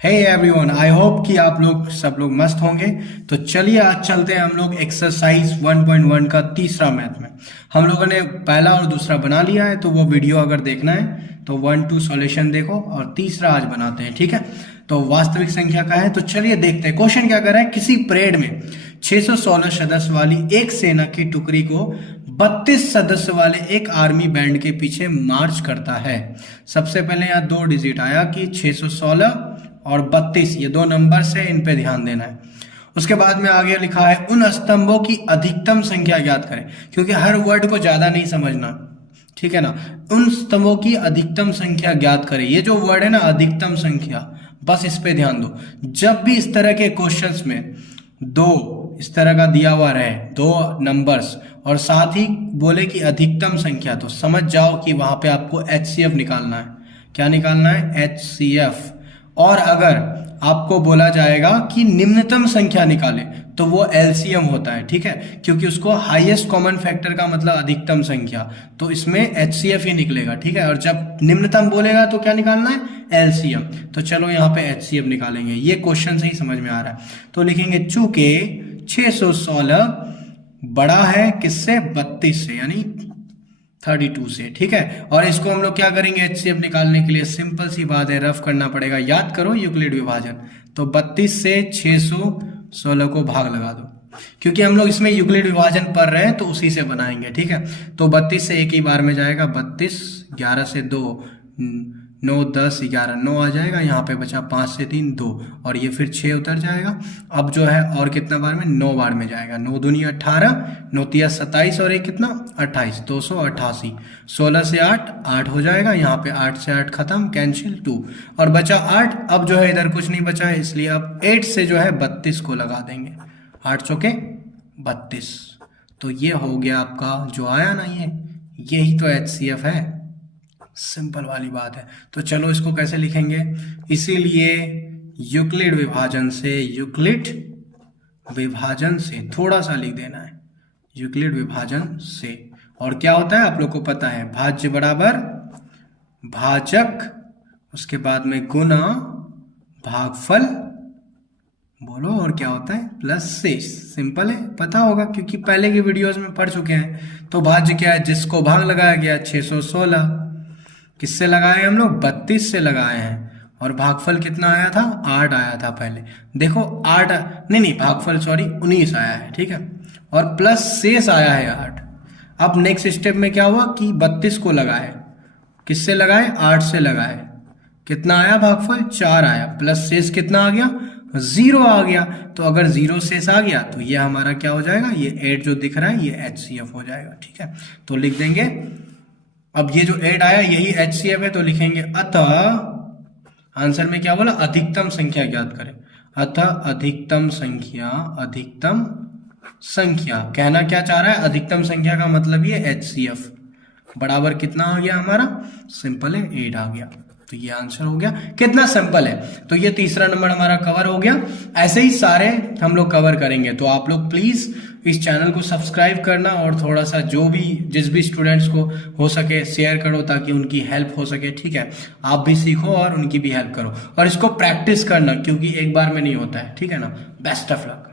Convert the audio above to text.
Hey everyone, I hope कि आप लोग सब लोग मस्त होंगे। तो चलिए आज चलते हैं हम लोग एक्सरसाइज 1.1 का तीसरा मैथ में। हम लोगों ने पहला और दूसरा बना लिया है, तो वो वीडियो अगर देखना है तो 1-2 सॉल्यूशन देखो और तीसरा आज बनाते हैं, ठीक है। तो वास्तविक संख्या का है, तो चलिए देखते हैं। क्वेश्चन क्या कर रहा है, किसी परेड में 616 सदस्य वाली एक सेना की टुकड़ी को 32 सदस्य वाले एक आर्मी बैंड के पीछे मार्च करता है। सबसे पहले यहाँ दो डिजिट आया कि 616 और 32, ये दो नंबर से इन पे ध्यान देना है। उसके बाद में आगे लिखा है उन स्तंभों की अधिकतम संख्या ज्ञात करें, क्योंकि हर वर्ड को ज्यादा नहीं समझना, ठीक है ना। उन स्तंभों की अधिकतम संख्या ज्ञात करें, ये जो वर्ड है ना अधिकतम संख्या, बस इस पे ध्यान दो। जब भी इस तरह के क्वेश्चंस में दो इस तरह का दिया हुआ रहे, दो नंबर्स और साथ ही बोले कि अधिकतम संख्या, तो समझ जाओ कि वहां पे आपको HCF निकालना है। क्या निकालना है? HCF। और अगर आपको बोला जाएगा कि निम्नतम संख्या निकाले तो वो LCM होता है, ठीक है, क्योंकि उसको हाईएस्ट कॉमन फैक्टर का मतलब अधिकतम संख्या, तो इसमें HCF ही निकलेगा, ठीक है। और जब निम्नतम बोलेगा तो क्या निकालना है? LCM। तो चलो यहाँ पे HCF निकालेंगे, ये क्वेश्चन से ही समझ में आ रहा है। तो लिखेंगे चूंकि 616 बड़ा है किससे? 32 से, यानी 32 से, ठीक है। और इसको हम लोग क्या करेंगे HCF निकालने के लिए? सिंपल सी बात है, रफ करना पड़ेगा। याद करो यूक्लिड विभाजन। तो 32 से 616 को भाग लगा दो, क्योंकि हम लोग इसमें यूक्लिड विभाजन पढ़ रहे हैं तो उसी से बनाएंगे, ठीक है। तो 32 से एक ही बार में जाएगा, 32, 11 से 2, 9, 10, 11, 9 आ जाएगा। यहाँ पे बचा 5 से 3, 2, और ये फिर 6 उतर जाएगा। अब जो है और कितना बार में? 9 बार में जाएगा। 9 दूनी 18, 9 तिया 27 और एक कितना? 28, 288। 16 से 8, 8 हो जाएगा। यहाँ पे 8 से 8 खत्म, कैंसिल 2, और बचा 8। अब जो है इधर कुछ नहीं बचा है, इसलिए अब 8 से जो है 32 को लगा देंगे। 8 चौके 32। तो ये हो गया आपका जो आया ना, यही तो HCF है। सिंपल वाली बात है। तो चलो इसको कैसे लिखेंगे? इसीलिए यूक्लिड विभाजन से थोड़ा सा लिख देना है, यूक्लिड विभाजन से। और क्या होता है आप लोग को पता है, भाज्य बराबर भाजक, उसके बाद में गुना भागफल, बोलो और क्या होता है? प्लस से। सिंपल है, पता होगा क्योंकि पहले की वीडियोस में पढ़ चुके हैं। तो भाज्य क्या है? जिसको भाग लगाया गया 616, किससे लगाए हम लोग? 32 से लगाए हैं। और भागफल कितना आया था? 8 आया था पहले। देखो 8 नहीं, भागफल सॉरी 19 आया है, ठीक है। और प्लस शेष आया है 8। अब नेक्स्ट स्टेप में क्या हुआ कि 32 को लगाए, किससे लगाए? 8 से लगाए। कितना आया भागफल? 4 आया। प्लस शेष कितना आ गया? 0 आ गया। तो अगर 0 शेष आ गया तो ये हमारा क्या हो जाएगा? ये 8 जो दिख रहा है ये HCF हो जाएगा, ठीक है। तो लिख देंगे, अब ये जो 8 आया यही HCF है, तो लिखेंगे अतः, आंसर में क्या बोला? अधिकतम संख्या ज्ञात करें। अतः अधिकतम संख्या कहना क्या चाह रहा है? अधिकतम संख्या का मतलब ये HCF बराबर कितना आ गया हमारा? सिंपल है, 8 आ गया। तो ये आंसर हो गया। कितना सिंपल है। तो ये तीसरा नंबर हमारा कवर हो गया। ऐसे ही सारे हम लोग कवर करेंगे। तो आप लोग प्लीज इस चैनल को सब्सक्राइब करना और थोड़ा सा जिस भी स्टूडेंट्स को हो सके शेयर करो, ताकि उनकी हेल्प हो सके, ठीक है। आप भी सीखो और उनकी भी हेल्प करो, और इसको प्रैक्टिस करना, क्योंकि एक बार में नहीं होता है, ठीक है ना। Best of luck.